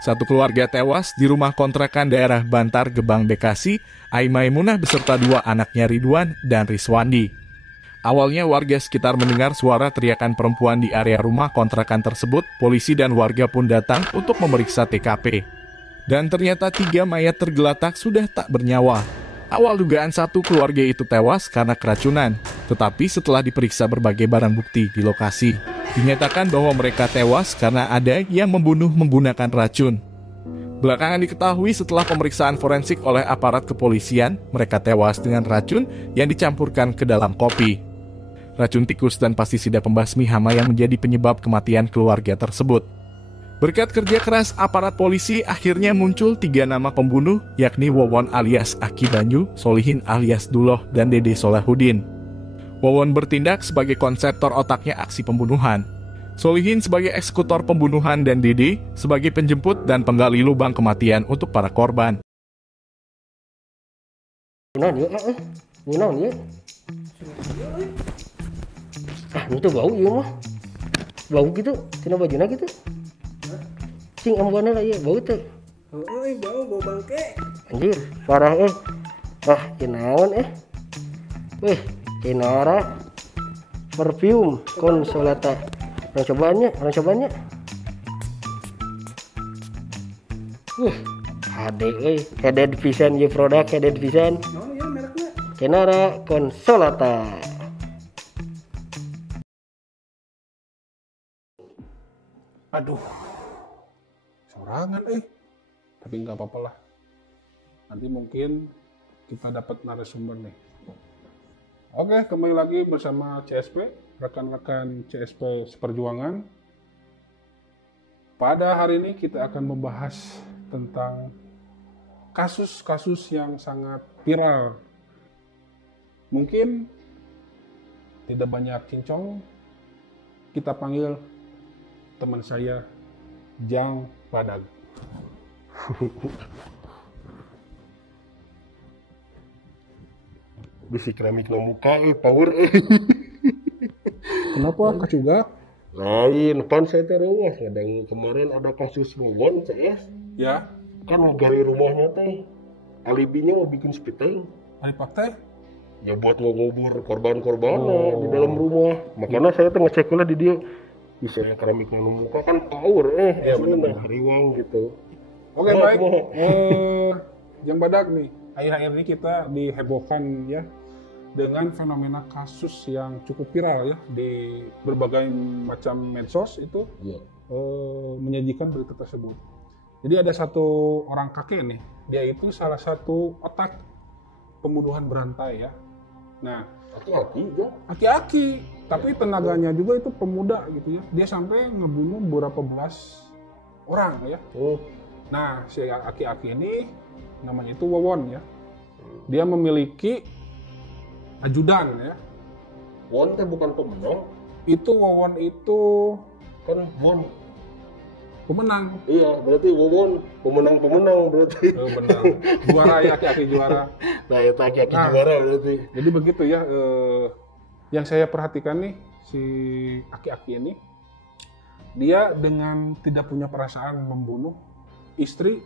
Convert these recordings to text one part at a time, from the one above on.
Satu keluarga tewas di rumah kontrakan daerah Bantar, Gebang, Bekasi, Aimaimunah beserta dua anaknya Ridwan dan Riswandi. Awalnya warga sekitar mendengar suara teriakan perempuan di area rumah kontrakan tersebut, polisi dan warga pun datang untuk memeriksa TKP. Dan ternyata 3 mayat tergeletak sudah tak bernyawa. Awal dugaan satu keluarga itu tewas karena keracunan, tetapi setelah diperiksa berbagai barang bukti di lokasi, dinyatakan bahwa mereka tewas karena ada yang membunuh menggunakan racun. Belakangan diketahui setelah pemeriksaan forensik oleh aparat kepolisian, mereka tewas dengan racun yang dicampurkan ke dalam kopi. Racun tikus dan pestisida pembasmi hama yang menjadi penyebab kematian keluarga tersebut. Berkat kerja keras aparat polisi, akhirnya muncul 3 nama pembunuh, yakni Wawon alias Aki Banyu, Solihin alias Duloh, dan Dede Solehudin. Wawon bertindak sebagai konseptor otaknya aksi pembunuhan. Solihin sebagai eksekutor pembunuhan dan Dede sebagai penjemput dan penggali lubang kematian untuk para korban. Itu bau ya mah. Bau gitu, tina bajuna gitu. Cing ambuana lah ya, bau teh. Bau bangke. Anjir, parah inaon Weh, Inara perfume Consolata. Orang cobaannya. Headed Vision ye produk Headed Vision. Oh iya mereknya. Inara Consolata. Aduh, sorangan tapi nggak apa-apa lah. Nanti mungkin kita dapat narasumber nih. Oke, kembali lagi bersama CSP, rekan-rekan CSP Seperjuangan. Pada hari ini kita akan membahas tentang kasus-kasus yang sangat viral. Mungkin tidak banyak cincong, kita panggil teman saya Jang Badag. Bisi keramik no muka power Kenapa kecugak? Lain pan saya terus kadang kemarin ada kasus Wawon CS Ya, kan gali rumahnya teh alibinya mau bikin spiteng hari pakte. ya buat ngubur korban-korbannya di dalam rumah. Makanya saya tuh ngecek lah di dia bisa keramiknya no muka kan power Ya, bener. riwang gitu. Oke, baik. Jang Badag nih, akhir-akhir ini kita dihebohkan ya dengan fenomena kasus yang cukup viral ya di berbagai macam medsos itu menyajikan berita tersebut. Jadi ada satu orang kakek nih, dia itu salah satu otak pembunuhan berantai ya. Nah, aki-aki, tapi tenaganya juga itu pemuda gitu ya. Dia sampai ngebunuh beberapa belas orang ya. Nah, si aki-aki ini namanya itu Wawon ya. Dia memiliki ajudan ya. Won teh bukan pemenang. Itu Wawon itu Kan Won. pemenang. Iya, berarti Won pemenang berarti. Benar. Juara ya, aki-aki juara. Nah, itu aki-aki juara berarti. Jadi begitu ya. Yang saya perhatikan nih si aki-aki ini, dia dengan tidak punya perasaan membunuh istri,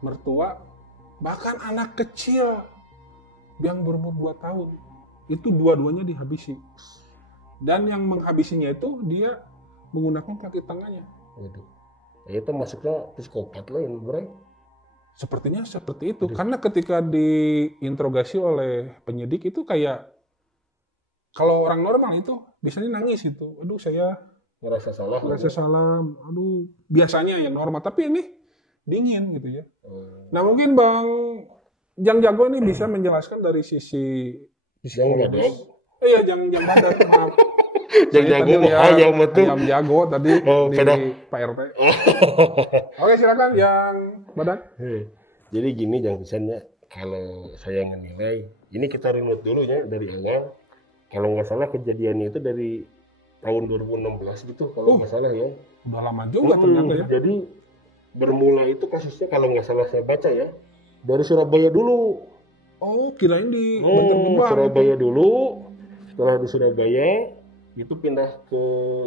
mertua, bahkan anak kecil yang berumur 2 tahun. Itu dua-duanya dihabisi. Dan yang menghabisinya itu dia menggunakan kaki tangannya. Waduh. Itu masuknya psikopat lain, bro. Sepertinya seperti itu. Karena ketika diinterogasi oleh penyidik itu kayak kalau orang normal itu biasanya nangis gitu. Aduh, saya Ngerasa salah. Aduh, biasanya yang normal. Tapi ini dingin gitu ya. Nah, mungkin Bang Jang Jago ini bisa menjelaskan dari sisi Yang Badag. Iya, Jang Badag, maaf. Jang Jago ayam betul. Ayam Jago tadi di beda. Pak RT. Oke, silakan Yang Badag. Jadi gini Jang Pisannya, kalau saya menilai, ini kita runut dulu ya dari awal. Kalau nggak salah kejadiannya itu dari tahun 2016 gitu, kalau nggak salah ya. Udah lama juga ternyata ya. Jadi bermula itu kasusnya kalau nggak salah saya baca ya, dari Surabaya dulu. Oh, kirain di Bantar Gebang. Surabaya dulu, setelah di Surabaya itu pindah ke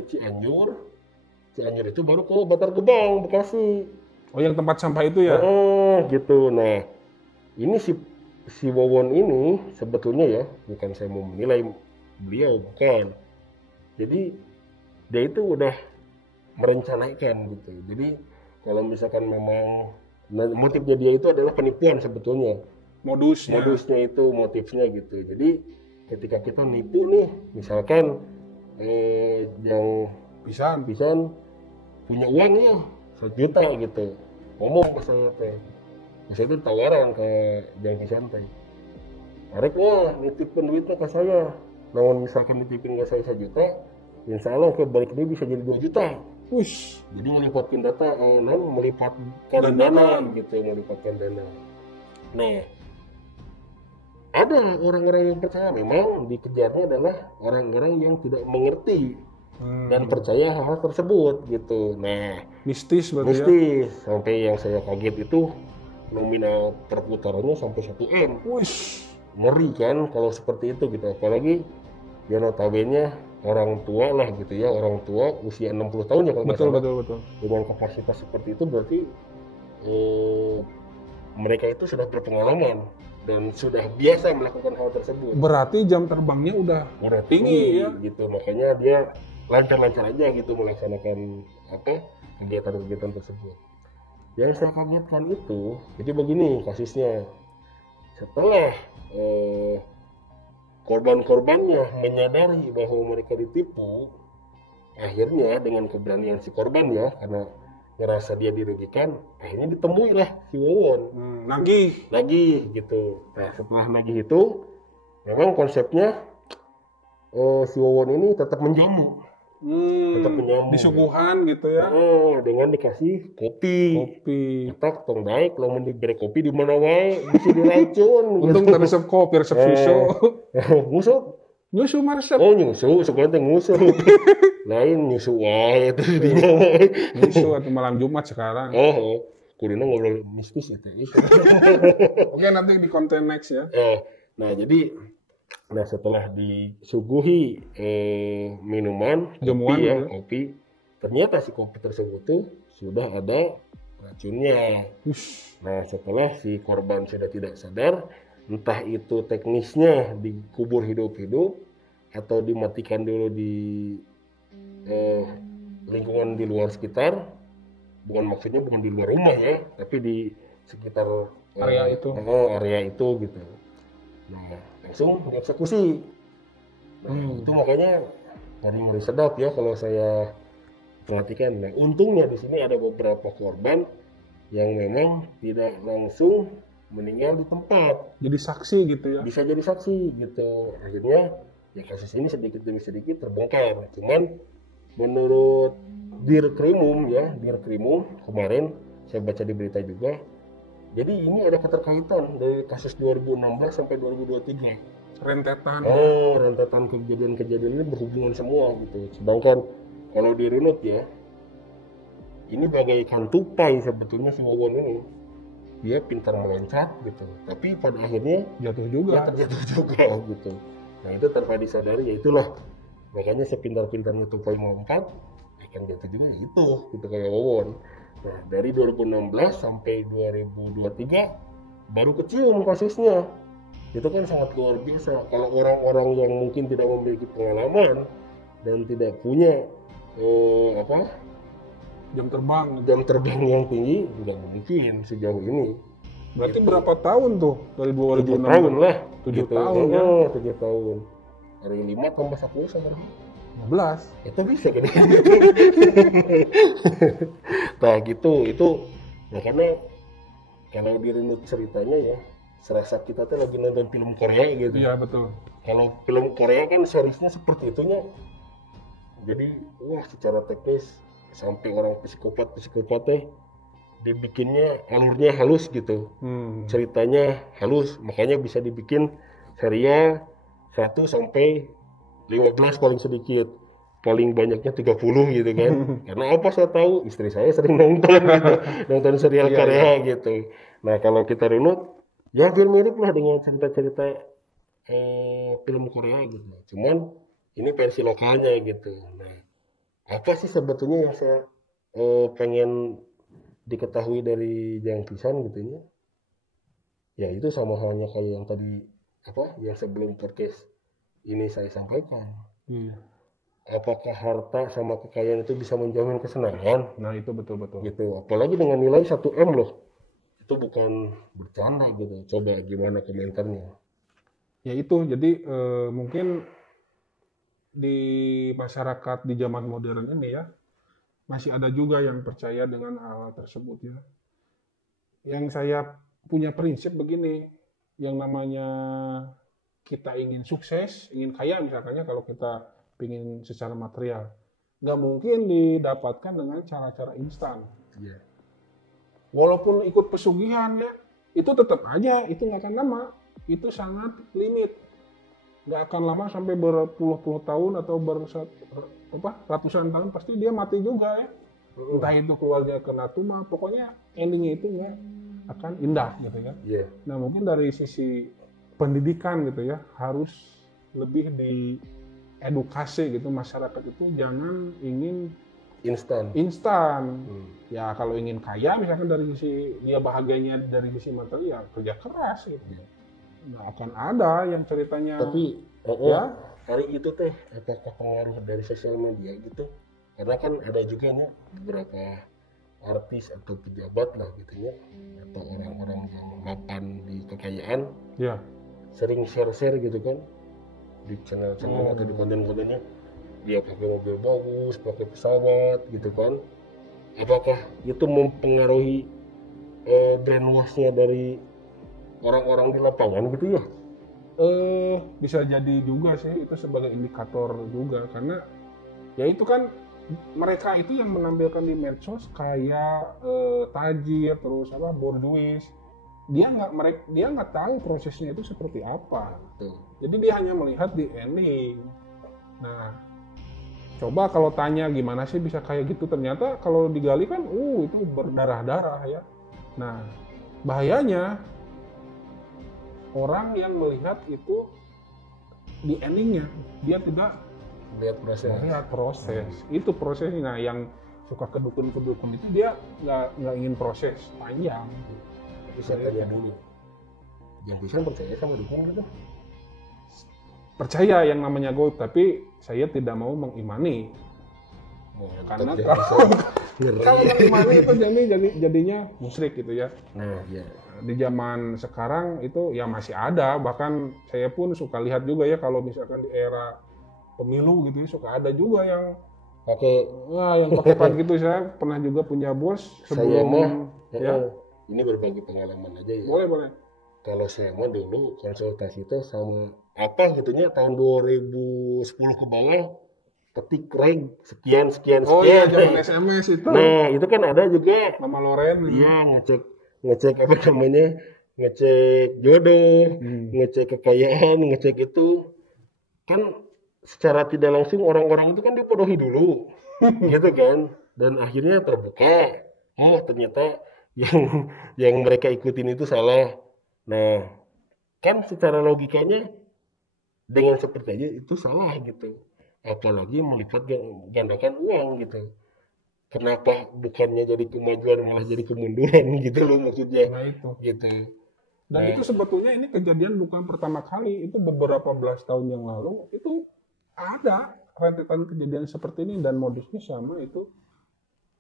Cianjur itu baru ke Bantar Gebang, Bekasi. Oh, yang tempat sampah itu ya? Gitu. Nah, ini si Wawon ini sebetulnya ya, bukan saya mau menilai beliau, bukan. Jadi dia itu udah merencanakan gitu. Jadi kalau misalkan memang motifnya dia itu adalah penipuan sebetulnya. Modusnya. Modusnya itu motifnya gitu. Jadi ketika kita nipu nih, misalkan yang Pisan. punya uang ya 1 juta gitu, ngomong ke saya teh, saya itu tawaran ke Jang Pisan teh, arek wah nitipin duitnya ke saya, namun misalkan nitipin ke saya 1 juta, insya Allah ke balik dia bisa jadi 2 juta. Wush. Jadi melipatkan melipatkan Dan dana gitu, melipatkan dana. Nah, ada orang-orang yang percaya, memang dikejarnya adalah orang-orang yang tidak mengerti dan percaya hal-hal tersebut gitu. Nah, Mistis berarti ya? mistis sampai yang saya kaget itu nominal perputarannya sampai 1 M. Wush. Ngeri kan kalau seperti itu gitu, apalagi ya notabene orang tua lah gitu ya, orang tua usia 60 tahun ya kalau nggak salah. Betul. Dengan kapasitas seperti itu berarti mereka itu sudah berpengalaman dan sudah biasa melakukan hal tersebut. Berarti jam terbangnya udah tinggi ya? Gitu, makanya dia lancar-lancar aja gitu melaksanakan kegiatan-kegiatan tersebut. Yang saya kagetkan itu, jadi begini kasusnya. Setelah korban-korbannya menyadari bahwa mereka ditipu, akhirnya dengan keberanian si korban ya, karena ngerasa dia dirugikan, akhirnya ditemui lah si Wawon. Nagih gitu. Nah, setelah nagih itu, memang konsepnya si Wawon ini tetap menjamu. Tetap menjamu. Disuguhan gitu ya? Dengan dikasih kopi. Tak tong baik, lamun diberi kopi di mana wae bisa diracun. Untung tak resep kopi, resep susu. Nyusu mah resep. Oh nyusu, sebenarnya nyusu. Lain nyusu wae itu dinya. Nyusu atau malam Jumat sekarang. Kuduna ngobrol mistis itu. Oke, nanti di konten next ya. Nah jadi, setelah disuguhi minuman, jamuan kopi, kopi, ternyata si kopi tersebut tuh sudah ada racunnya. Nah setelah si korban sudah tidak sadar, entah itu teknisnya dikubur hidup-hidup atau dimatikan dulu di lingkungan di luar sekitar, maksudnya bukan di luar rumah ya, tapi di sekitar area itu gitu. Nah langsung dieksekusi. Itu makanya ngeri sedap ya kalau saya perhatikan. Nah untungnya di sini ada beberapa korban yang memang tidak langsung meninggal di tempat. Jadi saksi gitu ya? Bisa jadi saksi gitu. Akhirnya ya kasus ini sedikit demi sedikit terbongkar. Cuman menurut Dirkrimum kemarin saya baca di berita juga. Jadi ini ada keterkaitan dari kasus 2016 sampai 2023. Rentetan. Rentetan kejadian-kejadian ini berhubungan semua gitu. Sedangkan kalau dirunut ya, ini bagaikan tupai sebetulnya si Wawon ini. Dia pintar meloncat gitu, tapi pada akhirnya jatuh juga. Terjatuh juga gitu. Nah itu tanpa disadari, ya itulah makanya sepintar-pintarnya tupai melompat akan jatuh juga gitu kayak Wawon. Nah dari 2016 sampai 2023 baru kecium kasusnya. Itu kan sangat luar biasa. Kalau orang-orang yang mungkin tidak memiliki pengalaman dan tidak punya jam terbang yang tinggi, nggak mungkin sejauh ini. Berarti gitu. Berapa tahun tuh dari 2006? 7 tahun lah. 7 tahun ya? 7 tahun. Dari 5 tambah 10 sama 15. Itu bisa kan? Nah gitu, itu ya karena kalau dirunut ceritanya ya, serasa kita tuh lagi nonton film Korea gitu. Iya betul. Kalau film Korea kan seriesnya seperti itunya. Jadi secara teknis sampai orang psikopat dibikinnya alurnya halus gitu. Ceritanya halus, makanya bisa dibikin serial 1 sampai 15 paling sedikit. Paling banyaknya 30 gitu kan. Karena apa saya tahu, istri saya sering nonton gitu. Nonton serial Korea gitu. Nah, kalau kita runut ya hampir mirip lah dengan cerita-cerita film Korea gitu. Cuman ini versi lokalnya gitu. Nah, apa sih sebetulnya yang saya pengen diketahui dari Jang Pisan gitu ya. Ya itu sama halnya kayak yang tadi yang sebelum podcast ini saya sampaikan. Apakah harta sama kekayaan itu bisa menjamin kesenangan? Nah itu betul Gitu. Apalagi dengan nilai 1M loh. Itu bukan bercanda gitu. Coba gimana komentarnya? ya itu. Jadi mungkin di masyarakat di zaman modern ini ya masih ada juga yang percaya dengan hal tersebut ya. Yang saya punya prinsip begini, yang namanya kita ingin sukses, ingin kaya misalnya kalau kita ingin secara material, nggak mungkin didapatkan dengan cara-cara instan. Iya. Walaupun ikut pesugihan ya, itu tetap aja itu nggak akan lama, itu sangat limit, nggak akan lama sampai berpuluh-puluh tahun atau ratusan tahun pasti dia mati juga ya. Entah itu keluarga kena tumor, pokoknya endingnya itu nggak akan indah gitu ya. Iya. Nah mungkin dari sisi pendidikan gitu ya harus lebih diedukasi gitu, masyarakat itu jangan ingin instan. Ya kalau ingin kaya misalkan dari sisi dia bahagianya dari sisi material, kerja keras gitu. Nggak akan ada yang ceritanya. Tapi ya hari itu teh apakah pengaruh dari sosial media gitu? Karena kan ada juga nya beberapa artis atau pejabat lah gitu ya, atau orang-orang yang mapan di kekayaan ya sering share gitu kan di channel-channel atau di konten-kontennya, dia pakai mobil bagus, pakai pesawat gitu kan. Apakah itu mempengaruhi brainwash-nya dari orang-orang di lapangan gitu ya? Bisa jadi juga sih itu sebagai indikator juga, karena ya itu kan mereka itu yang menampilkan di medsos kayak tajir terus borjuis, dia nggak tahu prosesnya itu seperti apa. Jadi dia hanya melihat di ending. Nah coba kalau tanya gimana sih bisa kayak gitu, ternyata kalau digali kan itu berdarah-darah ya. Nah bahayanya orang yang melihat itu di endingnya, dia tidak melihat proses. Itu prosesnya. Nah, yang suka kedukun-kedukun itu dia nggak ingin proses panjang. Bisa tanya dulu, yang bisa percaya sama dukun gitu? Percaya yang namanya gaib, tapi saya tidak mau mengimani. Karena kalau mengimani itu jadinya musyrik gitu ya. Nah, ya. Di zaman sekarang itu ya masih ada, bahkan saya pun suka lihat juga ya kalau misalkan di era pemilu gitu ya, suka ada juga yang pakai gitu. Saya pernah juga punya bos sebelum ini berbagi pengalaman aja ya. Boleh. Kalau saya mah dulu konsultasi itu sama gitunya tahun 2010 ke bawah, ketik reg sekian. Oh iya, zaman SMS itu. Nah, itu kan ada juga Mama Loren. Iya, ngecek ngecek jodoh, ngecek kekayaan, ngecek itu kan secara tidak langsung orang-orang itu kan dibodohi dulu gitu kan, dan akhirnya terbuka ternyata yang mereka ikutin itu salah. Nah kan secara logikanya dengan seperti aja itu salah gitu, apalagi melipat gandakan uang gitu. Kenapa bukannya jadi kemajuan malah jadi kemunduran gitu loh maksudnya. Nah itu gitu. Dan itu sebetulnya ini kejadian bukan pertama kali, itu beberapa belas tahun yang lalu itu ada rentetan kejadian seperti ini, dan modusnya sama, itu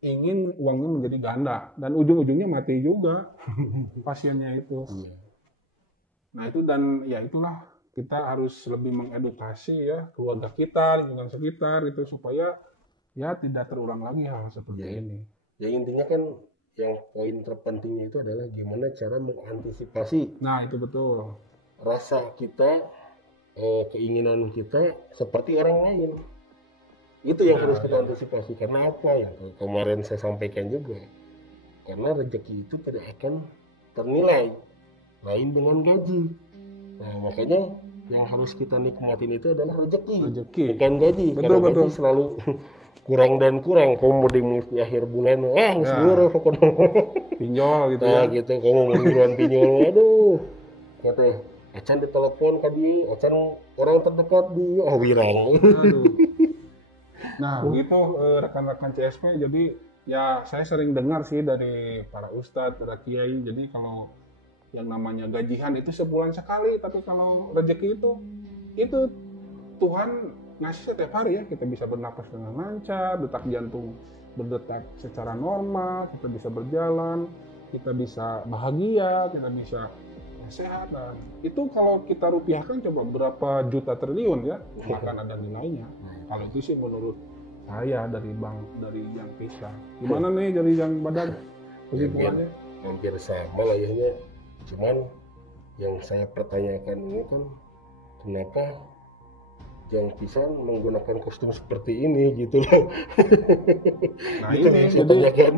ingin uangnya menjadi ganda dan ujung-ujungnya mati juga pasiennya itu. Nah itu, dan ya itulah kita harus lebih mengedukasi ya keluarga kita, lingkungan sekitar itu, supaya ya tidak terulang lagi hal seperti ini. Ya intinya kan yang poin terpentingnya itu adalah gimana cara mengantisipasi. Nah itu betul. Rasa kita, keinginan kita seperti orang lain. Itu yang harus kita antisipasi. Karena apa ya? Kemarin saya sampaikan juga. Karena rezeki itu tidak akan ternilai lain dengan gaji. Nah makanya yang harus kita nikmatin itu adalah rezeki. Bukan gaji. Karena gaji selalu kurang dan kurang. Kamu mau di akhir bulan seluruh pinjol gitu nah, gitu kamu mau buruan pinjol, aduh kata Ecan ditelepon tadi, Ecan orang terdekat di wirang. Nah begitu rekan-rekan CSP, jadi Ya, saya sering dengar sih dari para ustadz, para kiai. Jadi kalau yang namanya gajian itu sebulan sekali, tapi kalau rezeki itu Tuhan ngasih setiap hari ya. Kita bisa bernapas dengan lancar, detak jantung berdetak secara normal, kita bisa berjalan, kita bisa bahagia, kita bisa sehat. Dan itu kalau kita rupiahkan coba berapa juta triliun ya, akan ada nilainya. Kalau itu sih menurut saya dari yang pisah. Gimana nih dari yang badan kesimpulannya? Hampir sama lah ya. Cuman yang saya pertanyakan ini kan kenapa Jang Pisan menggunakan kostum seperti ini gitu loh. Nah Itu ini yang saya jadi tanyakan.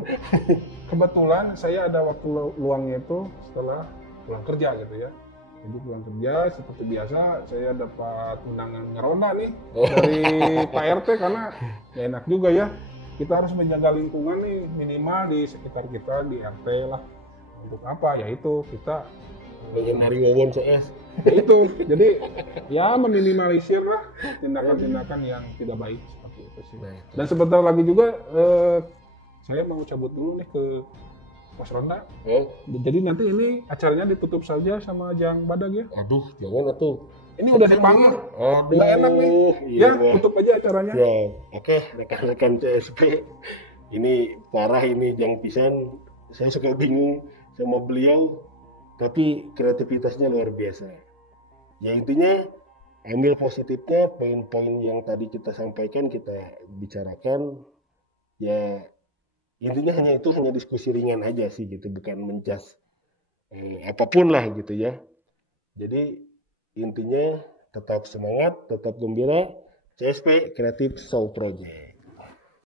kebetulan saya ada waktu luangnya itu setelah pulang kerja gitu ya. Jadi pulang kerja seperti biasa saya dapat undangan ngerona nih dari Pak RT karena ya enak juga ya. Kita harus menjaga lingkungan nih minimal di sekitar kita di RT lah. Untuk apa? Yaitu kita Mengenari wawon CS. ya itu. Jadi ya meminimalisir lah tindakan-tindakan yang tidak baik seperti itu sih. Nah, itu. Dan sebentar lagi juga saya mau cabut dulu nih ke Pos Ronda. Oh, Jadi nanti ini acaranya ditutup saja sama Jang Badag ya. aduh, jangan atuh. Ini udah dipanggil. Aduh, Nggak enak nih. iya, Ya, Wah. tutup aja acaranya. Ya, oke, rekan-rekan CSP. Ini parah ini Jang Pisan. Saya suka bingung sama beliau, tapi kreativitasnya luar biasa. Ya intinya ambil positifnya, poin-poin yang tadi kita sampaikan, kita bicarakan. Ya intinya hanya diskusi ringan aja sih gitu, bukan mencas apapun lah gitu ya. Jadi intinya tetap semangat, tetap gembira. CSP Creative Soul Project.